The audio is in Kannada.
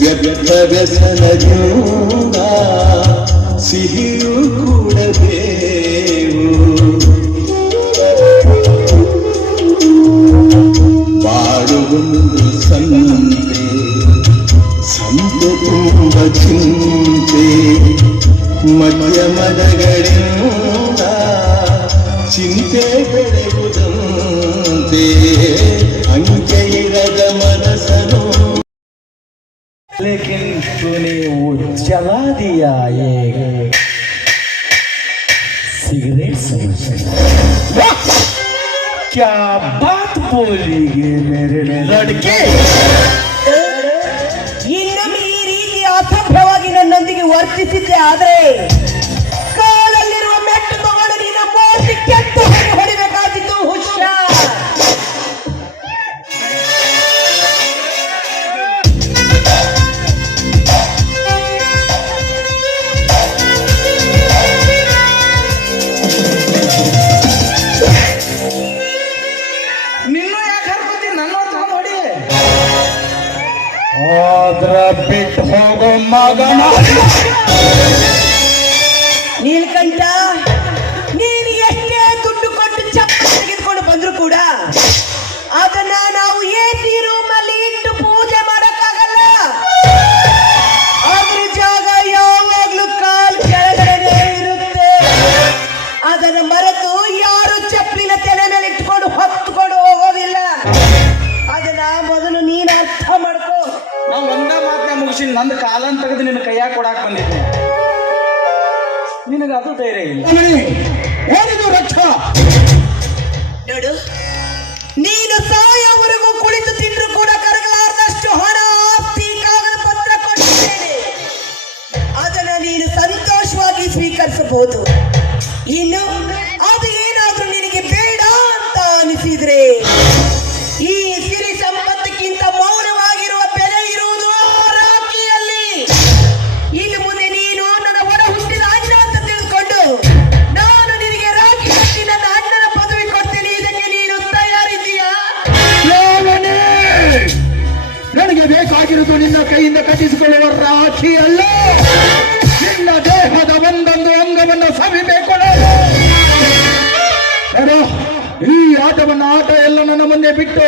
ವ್ಯರ್ಥ ವ್ಯಸನದಿಂದ ಸಿಹಿಯು ಕೂಡಬೇವು ಬಾಳುವುದು ಸಂತೆ ಸಂತೆ ತುಂಬ ಚಿಂತೆ ಮಧ್ಯಮದಗಳಿಂದ ಚಿಂತೆ ಬೆಳೆಯುವುದಂತೆ लेकिन तूने वो जला दिया ये सिगरेट समझ क्या बात बोलीगे मेरे लड़के ಇನ್ನೊಮ್ಮೆ ಈ ರೀತಿ ಅಸಭ್ಯವಾಗಿ ನನ್ನೊಂದಿಗೆ ವರ್ತಿಸಿದ್ದೆ ಆದ್ರೆ ಕಾಲಲ್ಲಿರುವ ಮೆಟ್ಟು ತಗೊಂಡು ನಿನ್ನ ಮೋಸಿ ಕೆತ್ತು ಹೋದ್ರ ಬಿಟ್ಟು ಹೋಗೋ ಮಗನ. ನೀಲ್ಕಂಠ, ನೀನು ಎಷ್ಟೇ ದುಡ್ಡು ಕೊಟ್ಟು ಚಪ್ಪ ತೆಗೆದುಕೊಂಡು ಬಂದ್ರು ಕೂಡ ಅದನ್ನ ನಾವು ಎಸಿ ರೂಮಲ್ಲಿ ಮಾತನ್ನ ಮುಗಿಸಿ ನಂದು ಕಾಲನ್ ತೆಗೆದು ನಿನ್ನ ಕೈಯಾಗ ಕೊಡಾಕ್ ಬಂದಿದ್ದೆ. ನಿನಗೆ ಅದು ಧೈರ್ಯ ಇಲ್ಲ. ಏನಿದು ರಕ್ಷ. ನೋಡು ನೀನು ಸಾಯವರೆಗೂ ಕುಳಿತು ತಿಂದ್ರು ಕೂಡ ಕರಗಲಾರದಷ್ಟು ಹಣ ಆಸ್ತಿ ಕಾಗದ ಪತ್ರ ಕೊಟ್ಟಿದ್ದೇನೆ. ಅದನ್ನ ನೀನು ಸಂತೋಷವಾಗಿ ಸ್ವೀಕರಿಸಬಹುದು. ಇನ್ನು ಬೇಕಾಗಿರುವುದು ನಿನ್ನ ಕೈಯಿಂದ ಕಟ್ಟಿಸಿಕೊಳ್ಳುವ ಅಲ್ಲ. ನಿನ್ನ ದೇಹದ ಒಂದೊಂದು ಅಂಗವನ್ನು ಸವಿಬೇಕು ಈ ಆಟವನ್ನು ಆಟ ಎಲ್ಲ ನನ್ನ ಮುಂದೆ ಬಿಟ್ಟು